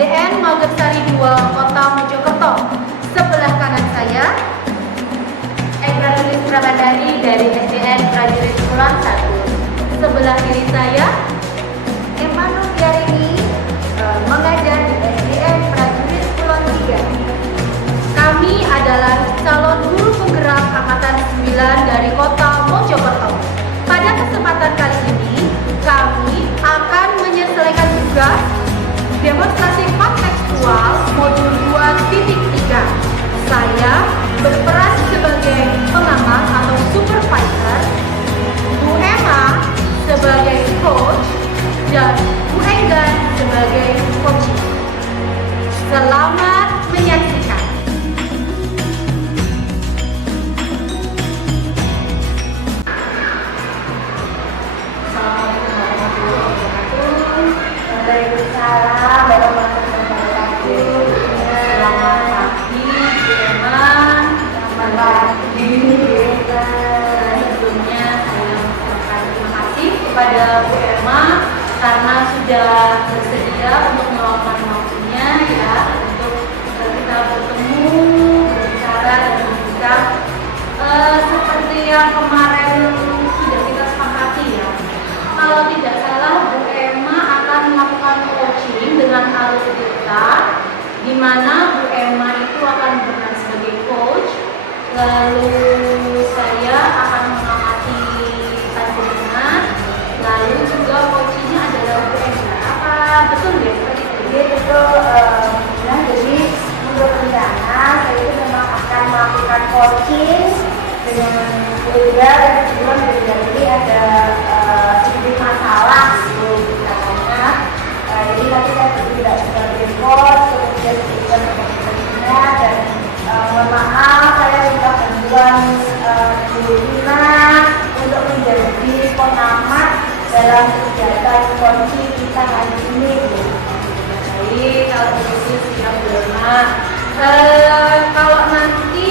SDN Magersari 2, Kota Mojokerto. Sebelah kanan saya Eka Nulis Pramadani dari SDN Prajurit Kepulauan 1. Sebelah kiri saya Emma Nurgarini mengajar di SDN Prajurit Kepulauan 3. Kami adalah calon guru penggerak angkatan 9 dari Kota Mojokerto. Pada kesempatan kali ini kami akan menyelesaikan tugas demonstrasi kontekstual modul 2.3. Saya berperan sebagai pengamat atau supervisor, Bu Emma sebagai coach, dan Bu Enggan sebagai coaching. Selamat menyaksikan. Waalaikumsalam warahmatullahi wabarakatuh. Selamat pagi, Bu Emma. Selamat pagi. Sebelumnya saya mengucapkan terima kasih kepada Bu Emma karena sudah bersedia untuk meluangkan waktunya ya untuk kita bertemu, berbicara dan berbicara seperti yang kemarin sudah kita sepakati ya. Kalau tidak salah, Bu Emma akan melakukan coaching dengan alur kita, di mana Bu Emma itu akan berperan sebagai coach, lalu saya akan mengamati panjenengan, lalu juga coachingnya adalah Bu Emma. Apa betul ya seperti itu? Jadi itu jadi menurut rencana saya itu memang akan melakukan coaching dengan keluarga dan kebetulan jadi ada sedikit masalah gitu katanya. Jadi nanti saya tidak sebagai coach, kemudian juga sebagai dan mohon maaf saya minta bantuan Bu Lina untuk menjadi pengamat dalam kegiatan coaching kita hari ini. Baik, kalau begitu siap Bu Emma. Kalau nanti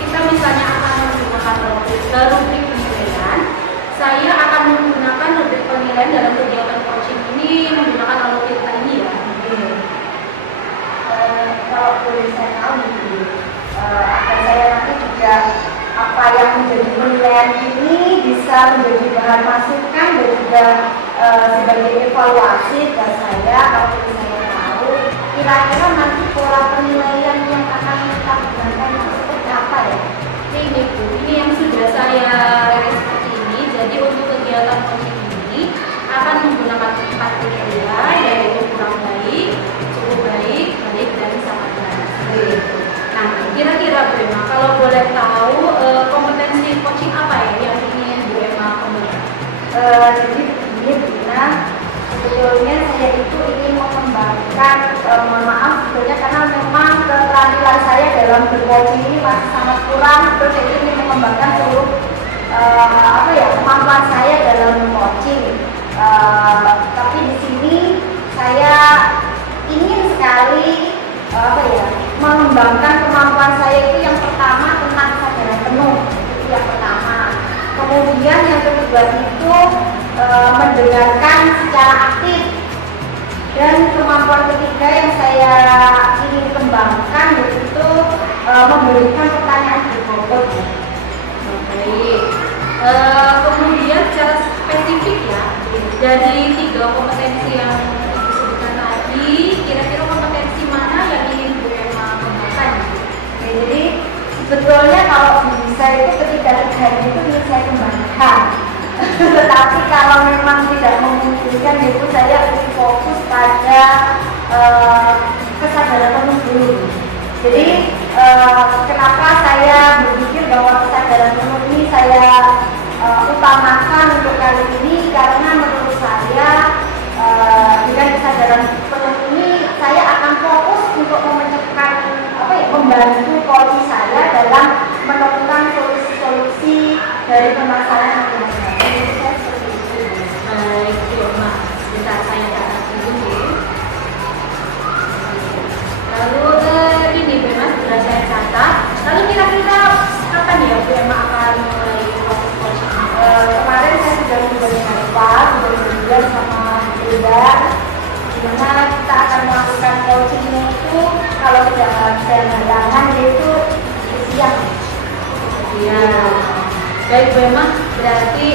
kita misalnya akan menggunakan rubrik penilaian, saya akan menggunakan rubrik penilaian dalam kegiatan coaching ini menggunakan alur kita ini ya. Kalau boleh saya tahu agar saya nanti juga apa yang menjadi penilaian ini bisa menjadi bahan masukan dan juga sebagai evaluasi buat saya. Kalau boleh saya tahu kira-kira nanti pola penilaian yang akan kita gunakan seperti apa ya? Ini Bu, ini yang sudah saya review seperti ini. Jadi untuk kegiatan coaching ini akan menggunakan 4 kriteria, yaitu kurang baik, cukup baik, baik, dan sangat baik. Nah, kira-kira Bu Emma, kalau boleh tahu kompetensi coaching apa ya yang ingin Bu Emma kembangkan? Jadi begini Bu Ina, sebetulnya saya itu ingin mengembangkan, mohon maaf sebetulnya karena memang keterampilan saya dalam bercoaching ini masih sangat kurang, terus saya ingin mengembangkan seluruh kemampuan saya dalam coaching. Tapi di sini saya ingin sekali mengembangkan kemampuan saya itu yang pertama tentang kesadaran penuh, itu yang pertama. Kemudian yang kedua itu mendengarkan secara aktif, dan kemampuan ketiga yang saya ingin kembangkan yaitu memberikan pertanyaan berbobot. Baik. Kemudian secara spesifik ya, dari 3 kompetensi yang disebutkan tadi, kira-kira kompetensi mana yang ingin Bu Emma kembangkan? Jadi sebetulnya kalau bisa itu ketiga-tiganya itu ingin saya kembangkan. Tetapi kalau memang tidak memungkinkan itu saya ingin fokus pada kesadaran penuh dulu. Jadi kenapa saya berpikir bahwa kesadaran penuh ini saya utamakan untuk kali ini, karena menurut saya dengan kesadaran penuh ini saya akan fokus untuk membantu coach saya dalam menemukan solusi-solusi dari permasalahan yang ada. Baik, Bu Emma, sebentar saya catat dulu ya. Lalu ini Bu Emma sudah saya catat. Lalu kira-kira kapan ya Bu Emma akan mulai proses coaching? Kemarin saya sudah bersama sama Hilda, dimana karena kita akan melakukan coachingnya itu kalau tidak ada halangan yaitu siang. Iya. Baik Bu Emma, berarti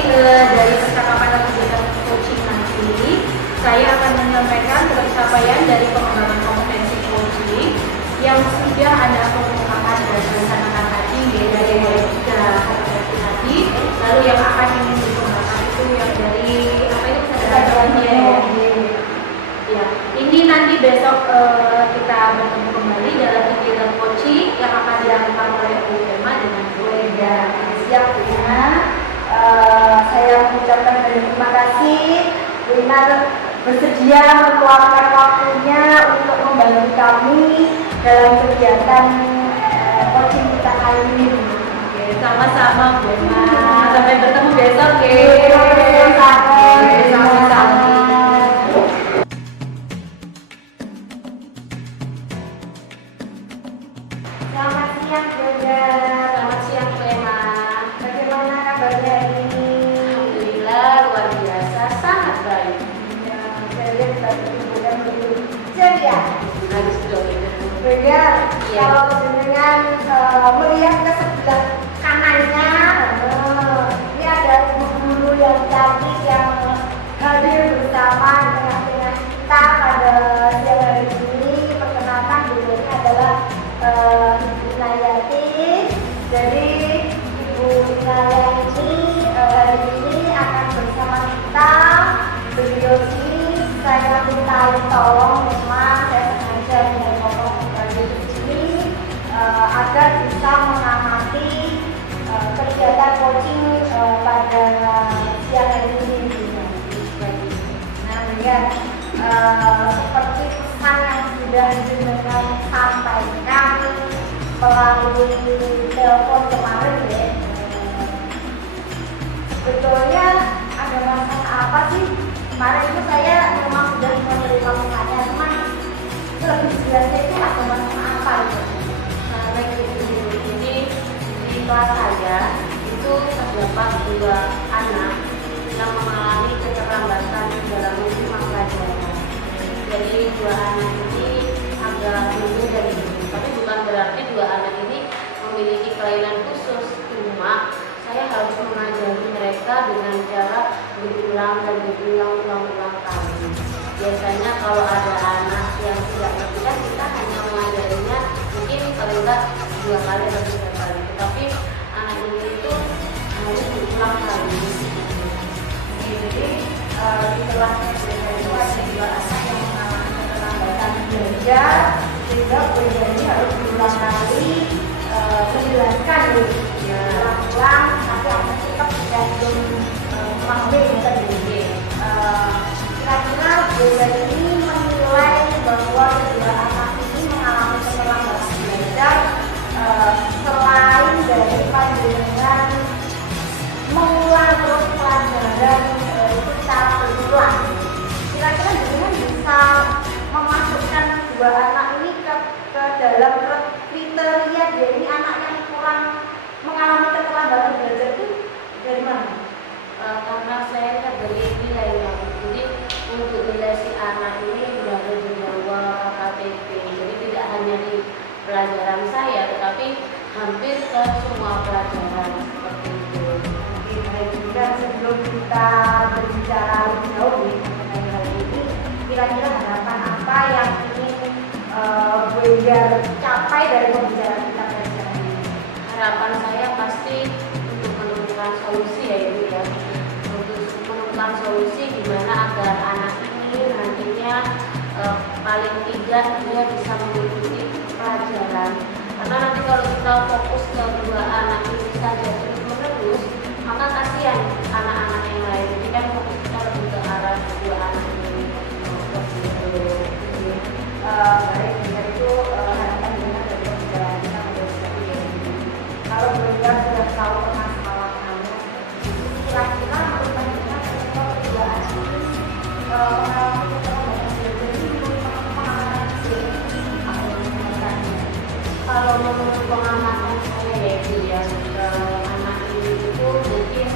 dari percakapan dan kegiatan coaching nanti saya akan menyampaikan pencapaian dari pengembangan kompetensi coaching yang sudah Anda kemukakan dan rencanakan tadi dari tiga kompetensi tadi. Lalu yang akan ingin dikembangkan itu yang dari apa itu kesadarannya. Ya, ini nanti besok kita bertemu kembali dalam kegiatan coaching yang akan dilakukan oleh Bu Emma dengan Bu Ega. Siap Bu Ina. Saya mengucapkan terima kasih Bu Ina bersedia meluangkan waktunya untuk membantu kami dalam kegiatan coaching kita kali ini. Oke, sama-sama Bu Emma. Sampai bertemu besok, oke. Sama-sama. Selamat siang juga. Selamat siang Bu Emma. Bagaimana kabarnya ini? Alhamdulillah luar biasa, sangat baik. Ya, saya lihat tadi sudah begitu ceria. Harus dong. Beda Iya. kalau dengan melihat ke sebelah kanannya, ini ada guru yang cantik yang hadir bersama dengan kita pada siang hari ini. Perkenalkan dulu ini adalah Ibu Nayati. Jadi Ibu Nayati hari ini akan bersama kita. Beliau ini saya minta tolong memang saya sengaja dengan ngomong di sini agar bisa mengamati kegiatan coaching pada siang hari ini. Nah, lihat seperti pesan yang sudah dengan sampaikan melalui telepon kemarin ya. Sebetulnya ada masalah apa sih? Kemarin itu saya memang sudah menerima mukanya, cuman lebih jelasnya itu ada masalah apa gitu. Nah, baik Ibu. Jadi di kelas saya itu terdapat 2 anak yang mengalami keterlambatan dalam menerima pelajaran. Jadi 2 anak ini agak berbeda gitu. Tapi bukan berarti 2 anak ini memiliki kelainan khusus. Cuma saya harus mengajari mereka dengan cara berulang dan berulang kali. Biasanya kalau ada anak yang tidak ngerti kan kita hanya mengajarinya mungkin paling enggak 2 kali atau 3 kali. Tetapi anak ini itu harus berulang kali. Jadi di kelasnya itu ada 2 anak yang mengalami keterlambatan belajar, sehingga belajar ini harus berulang kali menjelaskan gitu. Ulang-ulang tapi akan tetap tergantung memahami sendiri. Kira-kira belajar ini menilai bahwa kedua anak ini mengalami keterlambatan belajar selain dari pandangan mengulang terus pelajaran itu secara berulang. Kira-kira dengan bisa memasukkan 2 anak ini ke dalam kriteria dia ini anak yang kurang mengalami keterlambatan belajar itu dari mana? Karena saya lihat dari nilai yang jadi untuk nilai si anak ini sudah ada di bawah KTP. Jadi tidak hanya di pelajaran saya, tetapi hampir ke semua pelajaran seperti itu. Baik, dan sebelum kita berbicara lebih jauh mengenai hal ini, kira-kira harapan apa yang ingin Bu Ega capai dari pembicaraan kita pada siang ini? Harapan saya pasti untuk menemukan solusi ya Ibu ya. Untuk menemukan solusi gimana agar anak ini nantinya paling tidak dia bisa mengikuti pelajaran. Karena nanti kalau kita fokus ke 2 anak ini saja terus menerus, maka kasihan anak-anak yang lain. Jadi kan fokus kita lebih ke arah 2 anak ini. Seperti itu. Baik, itu harapan dengan dari pembicaraan kita pada siang ini. Kalau Bu Ega sudah tahu permasalahannya, kira-kira menurut pandangan kenapa kedua anak ini mengalami keterlambatan belajar ini merupakan pengalaman sih? Kalau menurut pengamatan saya ya Ibu ya, anak ini itu mungkin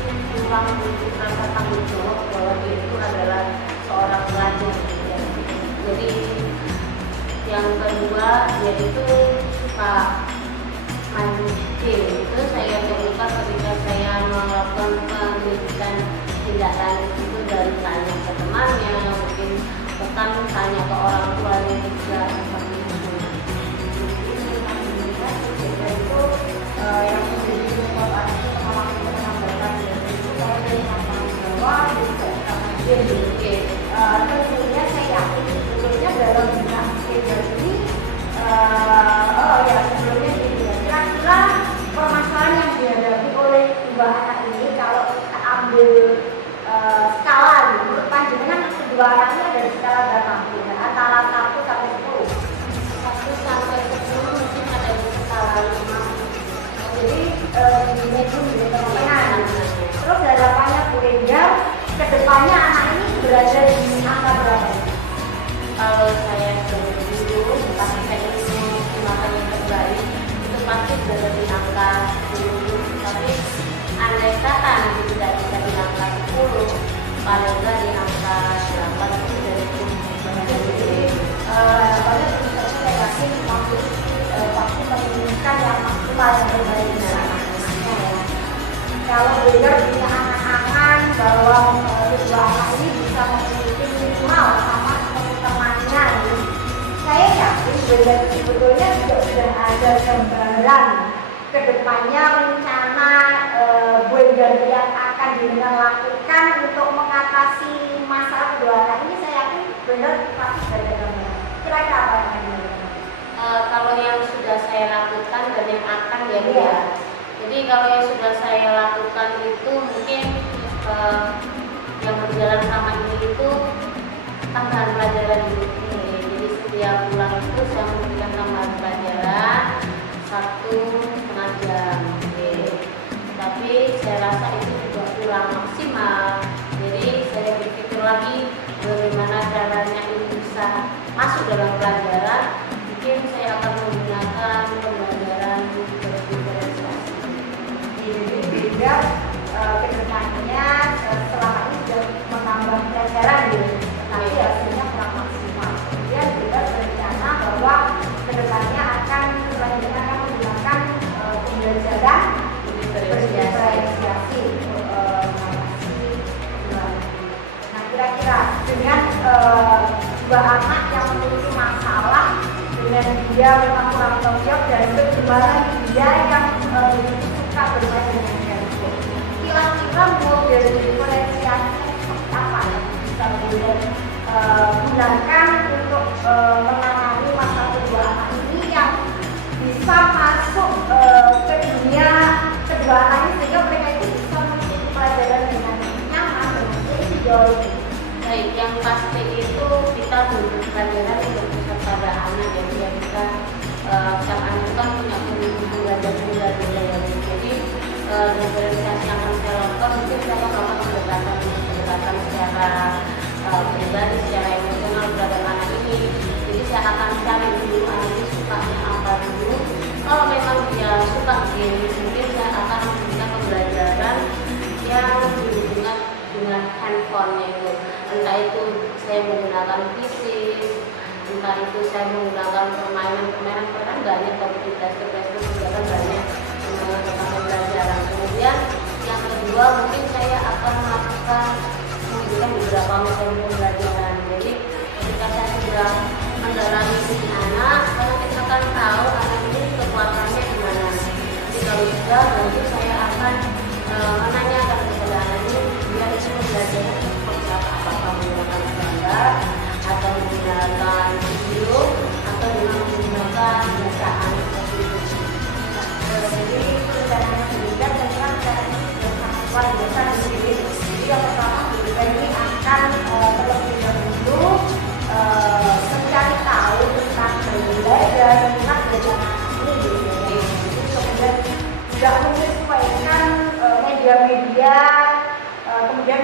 kedua yaitu Pak Manjil. Itu saya temukan ketika saya melakukan penyelidikan tindak lanjut itu dari tanya ke temannya, mungkin bahkan tanya ke orang tuanya juga seperti itu. Itu yang menjadi pengalaman itu menambahkan itu kalau dari bahwa bisa menjadi tentunya saya yakin sebetulnya dalam bidang sepeda ini sebelumnya kira-kira permasalahan yang dihadapi oleh dua anak ini kalau kita ambil skala gitu, panjangnya kedua anaknya dari skala berapa? Antara 1 sampai 10. 1 sampai 10 mungkin ada di skala 5. Jadi medium di tengah-tengah. Terus harapannya Bu Enda, kedepannya anak ini berada di angka berapa? Kalau saya dulu pasti saya ingin memastikan yang terbaik itu pasti berada di angka 10, tapi andai kata nanti tidak bisa di angka 10, paling nggak di angka 8 itu dari Jadi harapannya saya yakin pasti menginginkan yang maksimal yang terbaik dari anak-anaknya ya. Kalau benar punya anak-anak bahwa kedua anak ini bisa memiliki minimal sama seperti temannya gitu. Saya yakin benar sebetulnya juga sudah ada gambaran kedepannya rencana Buendar yang akan dilakukan untuk mengatasi masalah kedua anak ini. Saya yakin benar pasti sudah ada gambaran. Kira-kira apa yang akan dilakukan? kalau yang sudah saya lakukan dan yang akan ya. Jadi kalau yang sudah saya lakukan itu mungkin yang berjalan sama ini itu tambahan pelajaran ini. Jadi setiap bulan itu saya memberikan tambahan pelajaran 1,5 jam. Tapi saya rasa itu juga kurang maksimal. Jadi saya berpikir lagi bagaimana caranya ini bisa masuk dalam pelajaran. Mungkin saya akan menggunakan pembelajaran berdifferensiasi. Jadi beda kedepannya selama ini sudah menambah pelajaran gitu, tapi hasilnya kurang maksimal. Kemudian juga berencana bahwa kedepannya akan selanjutnya akan menggunakan pembelajaran berdifferensiasi untuk mengatasi kedua. Nah kira-kira dengan dua anak yang memiliki masalah dengan dia memang kurang tanggung jawab dan kedua dia yang suka bermain dengan handphone. Kira-kira model diferensiasi seperti apa yang bisa beliau gunakan untuk menangani masalah kedua anak ini yang bisa masuk ke dunia kedua anak ini sehingga mereka itu bisa mengikuti pelajaran dengan nyaman dan sejauh ini. Baik, yang pasti itu kita beri pelajaran untuk kepada anak ya, biar kita setiap anak itu kan punya belajar ya. Jadi diferensiasi yang akan saya lakukan mungkin saya akan pendekatan secara pribadi, secara emosional terhadap anak ini. Jadi saya akan cari dulu anak ini sukanya apa dulu. Kalau memang dia suka game, mungkin saya akan memberikan pembelajaran yang berhubungan dengan handphone itu. Entah itu saya menggunakan fisik, entah itu saya menggunakan permainan banyak kalau di Facebook juga kan banyak tentang pembelajaran. Kemudian yang kedua mungkin saya akan melakukan memberikan beberapa metode pembelajaran. Jadi ketika saya sudah mendalami si anak, karena kita akan tahu anak ini kekuatannya di mana. Jadi kalau sudah, nanti saya akan menanyakan kepada anak ini dia itu belajarnya seperti apa, apakah menggunakan gambar atau menggunakan video atau dengan menggunakan bacaan seperti itu. Jadi rencananya pendidikan dan caranya sudah sangat luar biasa di sini. Jadi yang pertama pendidikan ini akan terlebih dahulu mencari tahu tentang belajar tentang belajar ini gitu ya. Jadi kemudian tidak menyesuaikan media-media kemudian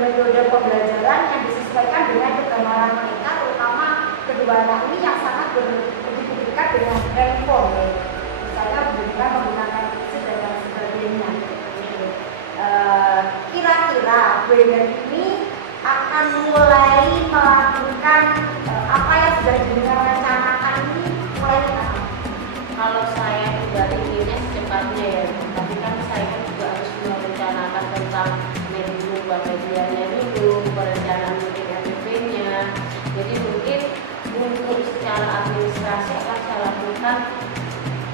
metode pembelajaran yang disesuaikan dengan kegambaran mereka, terutama kedua anak ini yang sangat begitu dekat dengan handphone ya. Misalnya dengan menggunakan fisik dan lain sebagainya. Kira-kira Buendar ini akan mulai melakukan apa yang sudah direncanakan ini secara administrasi akan saya lakukan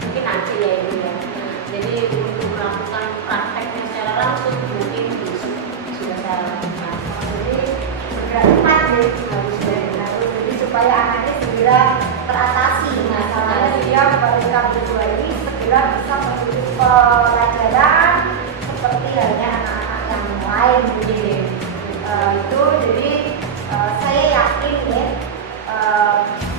mungkin nanti ya Ibu ya. Jadi untuk melakukan prakteknya secara langsung mungkin besok sudah saya lakukan. Jadi bergerak harus dari lalu, jadi supaya anaknya segera teratasi masalahnya, dia mereka berdua ini segera bisa mengikuti pelajaran seperti halnya anak-anak yang lain gitu. Itu jadi saya yakin ya,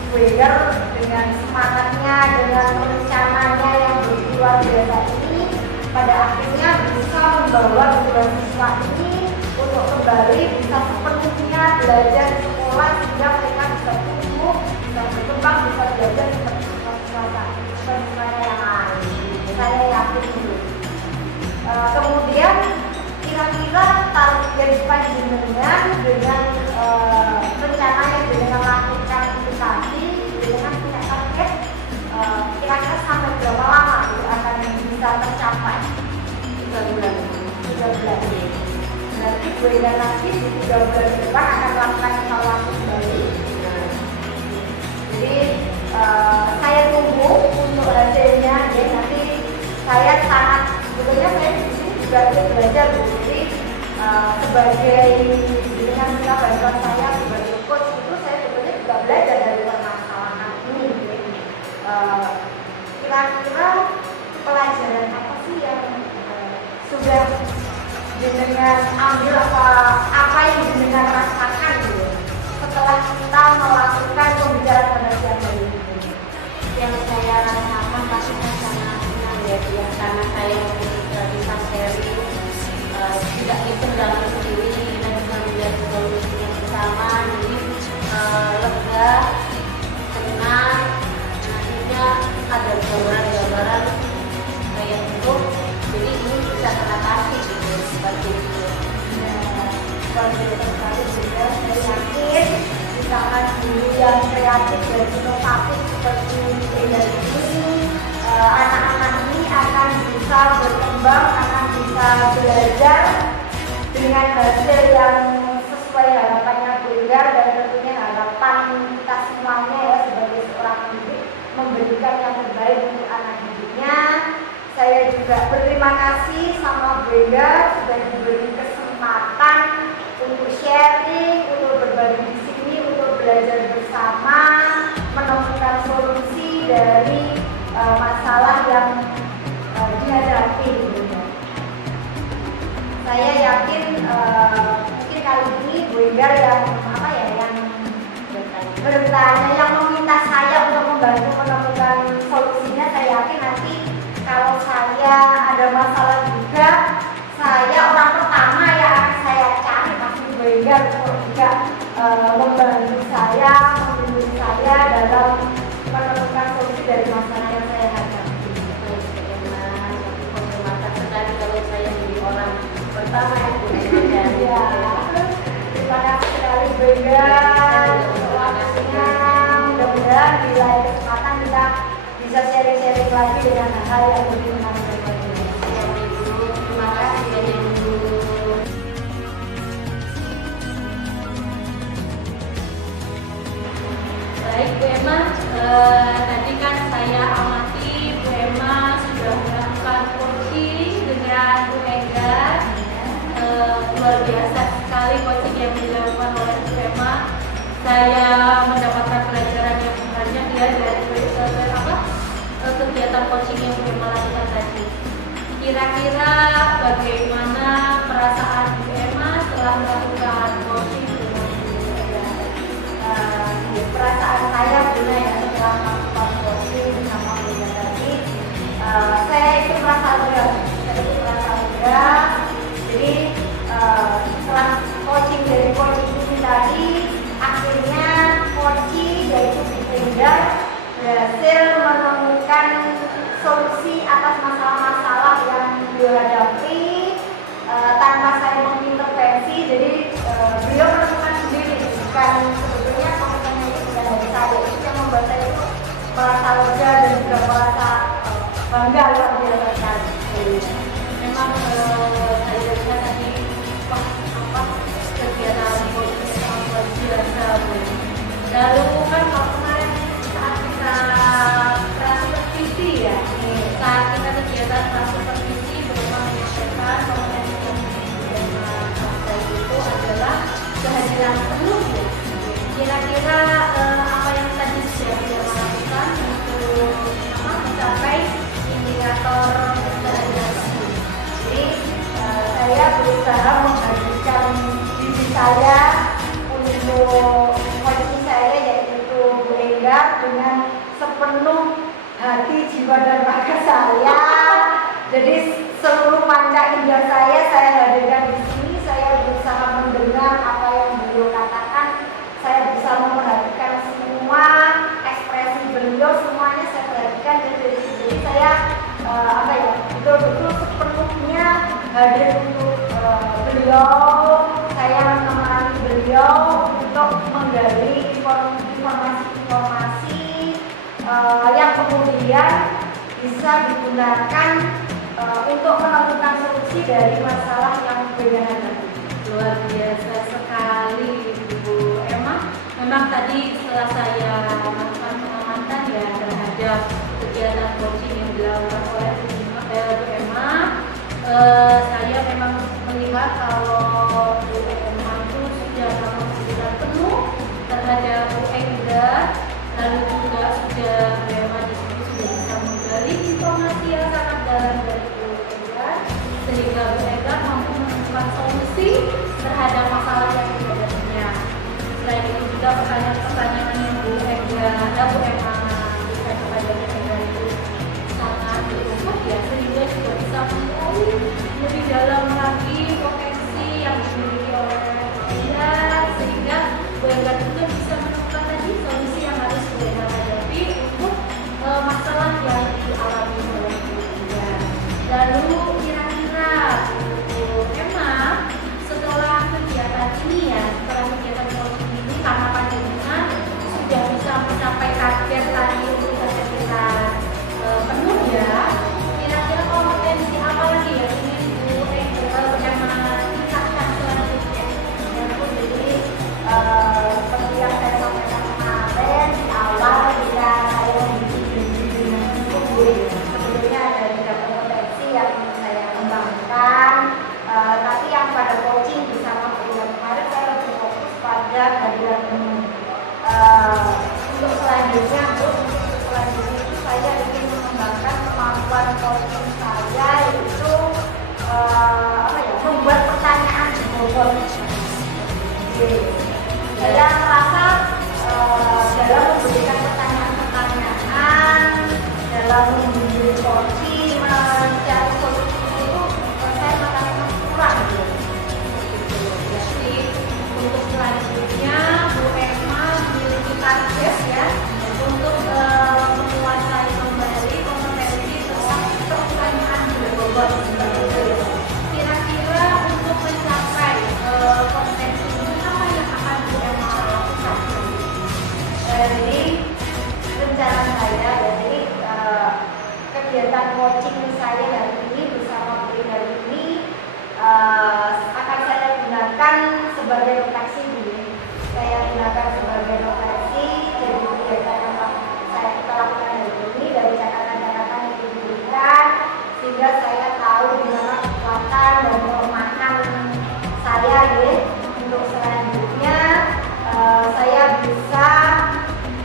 Wenger dengan semangatnya, dengan rencananya yang begitu luar biasa ini pada akhirnya bisa membawa kedua siswa ini untuk kembali bisa sepenuhnya belajar di sekolah sehingga mereka bisa tumbuh, bisa berkembang, bisa belajar seperti siswa yang lain. Saya yakin itu. Kemudian kira-kira target panjenengan dengan rencana yang dengan melakukan edukasi dengan punya target kira-kira sampai berapa lama itu akan bisa tercapai? 3 bulan. 3 bulan. Nanti bulan nanti di 3 bulan ke depan akan melakukan evaluasi kembali. Jadi saya tunggu untuk hasilnya. Jadi nanti saya sangat sebetulnya saya di sini juga belajar. Jadi sebagai dengan minta bantuan saya sebagai coach itu saya sebetulnya juga belajar dari permasalahan ini. Kira-kira pelajaran apa sih yang sudah jenengan ambil, apa yang jenengan rasakan gitu setelah kita melakukan pembicaraan penelitian dari ini? Yang saya rasakan pastinya sangat senang ya, karena saya bisa sharing, tidak dipendam sendiri dan bisa menjadi solusinya bersama. Jadi lega, senang, nantinya ada gambaran-gambaran kayak itu. Jadi ini bisa teratasi gitu seperti itu. Kalau sekali juga saya yakin misalkan guru yang kreatif dan inovatif seperti ini, anak-anak ini akan bisa berkembang, akan bisa belajar dengan hasil yang sesuai harapannya Wenger dan tentunya harapan kita semuanya ya sebagai seorang pendidik memberikan yang terbaik untuk anak didiknya. Saya juga berterima kasih sama Wenger sudah diberi kesempatan untuk sharing, untuk berbagi di sini, untuk belajar bersama, menemukan solusi dari masalah yang dihadapi. Saya yakin mungkin kali ini Wenger yang bertanya, yang meminta saya untuk membantu menemukan solusinya. Saya yakin nanti kalau saya ada masalah juga, saya orang pertama yang akan saya cari pasti Wenger untuk juga membantu saya, membimbing saya dalam menemukan solusi dari masalah yang saya hadapi. Sekali kalau saya jadi orang pertama yang ya. Terima kasih sekali Wenger untuk waktunya. Mudah-mudahan di lain kesempatan kita bisa sharing-sharing lagi dengan hal yang lebih menarik. Terima kasih banyak Bu. Baik Bu Emma, tadi kan saya amati Bu Emma sudah melakukan coaching dengan Bu Wenger. Luar biasa sekali coaching yang dilakukan oleh Bu Emma. Saya mendapatkan pelajaran yang banyak ya dari kegiatan coaching yang Bu Emma lakukan tadi. Kira-kira bagaimana perasaan Bu Emma setelah melakukan coaching dengan Bu Wenger? Perasaan saya sebenarnya ya, setelah melakukan coaching sama Wenger tadi, saya itu merasa lega. Jadi setelah coaching dari coaching ini tadi, akhirnya coaching yaitu Wenger berhasil menemukan solusi atas masalah-masalah yang dihadapi tanpa saya mengintervensi. Jadi beliau menemukan sendiri, bukan sebetulnya komentarnya itu bukan dari saya. Itu yang membuat saya itu merasa lega dan juga merasa bangga luar biasa sekali. Memang saya lihat tadi kegiatan coaching sangat luar biasa Bu. Lalu kan kalau kemarin saat belajar dengan sepenuh hati, jiwa dan raga saya. Jadi seluruh panca indera saya hadirkan di sini. Saya berusaha mendengar apa yang beliau katakan. Saya bisa memperhatikan semua ekspresi beliau, semuanya saya perhatikan. Jadi saya betul-betul sepenuhnya hadir untuk beliau. Saya menemani beliau untuk menggali informasi-informasi yang kemudian bisa digunakan untuk menemukan solusi dari masalah yang berbeda tadi. Luar biasa sekali Bu Emma. Memang tadi setelah saya melakukan pengamatan ya terhadap kegiatan coaching yang dilakukan oleh Bu Emma, saya memang melihat kalau Bu Emma itu sudah melakukan penuh terhadap Bu Enda, lalu juga sudah Bu Emma di sini sudah bisa menggali informasi yang sangat dalam dari Bu Enda, sehingga Bu Enda mampu menemukan solusi terhadap masalah yang dihadapinya. Selain itu juga pertanyaan-pertanyaan yang Bu Emma berikan kepada Bu Enda itu sangat berusaha ya, sehingga juga bisa mengetahui lebih dalam lagi potensi yang dimiliki oleh Bu Enda, sehingga Bu Enda juga bisa menemukan tadi solusi yang harus Bu Enda hadapi untuk masalah yang dialami oleh Bu Enda. Lalu kira-kira Bu Emma, setelah kegiatan ini ya, setelah kegiatan coaching ini karena pandeminya sudah bisa mencapai target tadi untuk kita penuh ya, kira-kira kompetensi apa lagi ya ingin Bu Emma tingkatkan selanjutnya? Jadi seperti yang saya sampaikan kemarin di awal ketika saya sebetulnya ada 3 kompetensi yang ingin saya kembangkan. Tapi yang pada coaching bersama yang kemarin saya lebih fokus pada kehadiran penuh. Untuk selanjutnya itu saya ingin mengembangkan kemampuan coaching saya, yaitu membuat pertanyaan di bobot. Saya merasa dalam memberikan pertanyaan-pertanyaan, dalam membimbing coaching, mencari solusi itu saya merasa kurang. Jadi untuk selanjutnya Bu Emma memiliki target ya untuk menguasai kembali kompetensi tentang pertanyaan berbobot. Kira-kira untuk mencapai kompetensi ini apa yang akan Bu Emma lakukan? Jadi rencana saya, jadi kegiatan coaching saya hari ini bersama Bu hari ini akan saya gunakan sebagai refleksi dulu. Saya gunakan sebagai refleksi dari kegiatan yang saya lakukan hari ini, dari catatan-catatan yang diberikan, sehingga saya tahu di mana kekuatan dan kelemahan saya ya. Untuk selanjutnya saya bisa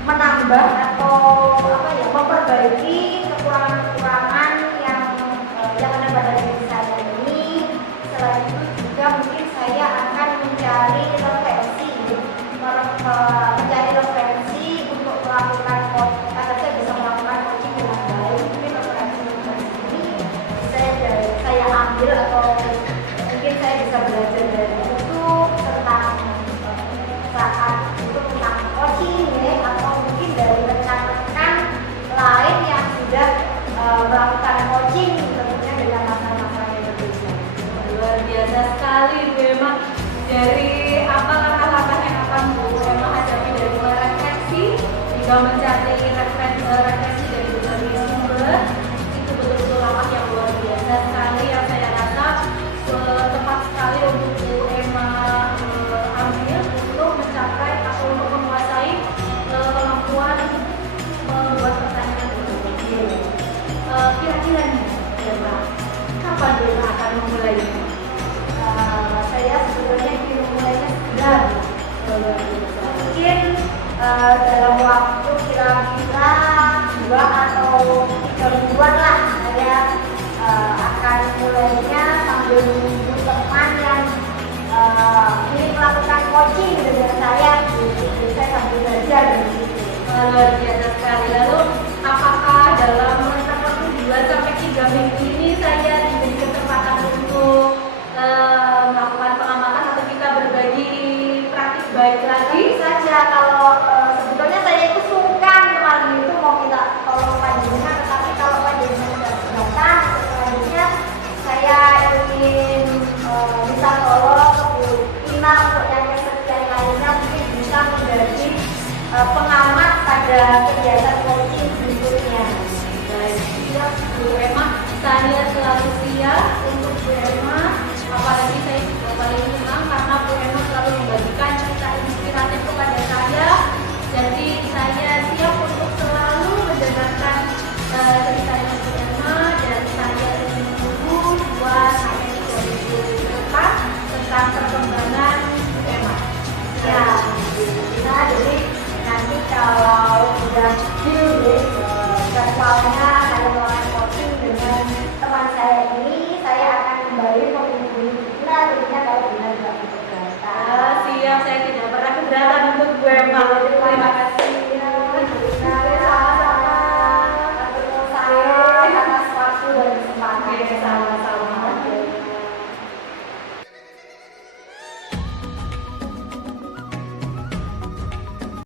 menambah atau memperbaiki kekurangan-kekurangan yang ada pada diri saya ini. Selain itu juga mungkin saya akan mencari referensi untuk melakukan coaching agar saya bisa melakukan coaching dengan baik. Mungkin referensi ini saya ambil atau mungkin saya bisa belajar dari itu tentang saat itu tentang coaching ya, atau mungkin dari rekan-rekan lain yang sudah melakukan coaching tentunya dengan masa-masa yang berbeda. Luar biasa sekali Bu Emma. Dari apa langkah-langkah yang akan Bu Emma hadapi dari mulai refleksi hingga mencari referensi dari berbagai sumber, itu betul-betul langkah yang luar biasa sekali yang saya rasa tepat sekali untuk Bu Emma ambil untuk mencapai atau untuk menguasai kemampuan membuat pertanyaan berbobot. Kira-kira nih Bu Emma, kapan Bu Emma akan memulainya? Saya sebetulnya ingin memulainya segera. Mungkin dalam waktu kira-kira 2 atau 3 mingguan lah saya akan mulainya sambil menunggu teman yang ingin melakukan coaching dengan saya. Jadi saya sambil belajar di situ. luar biasa sekali. Lalu apakah dalam rentang waktu 2 sampai 3 minggu ini saya diberi kesempatan untuk melakukan pengamatan atau kita berbagi praktik baik lagi? Saja kalau sebetulnya saya itu sungkan kemarin itu mau minta tolong panjenengan, tetapi kalau panjenengan sudah datang selanjutnya saya ingin minta tolong ke Bu Ina untuk yang kesekian lainnya mungkin bisa menjadi pengamat pada kegiatan coaching berikutnya. Baik, siap Bu Emma. Saya selalu siap untuk Bu Emma. Apalagi saya juga paling senang karena Bu Emma selalu membagikan cerita inspiratif kepada saya. Jadi saya siap untuk selalu mendengarkan ceritanya Bu Emma, dan saya ingin menunggu 2 sampai 3 minggu ke depan tentang perkembangan Bu Emma. Ya, nah jadi nanti kalau sudah di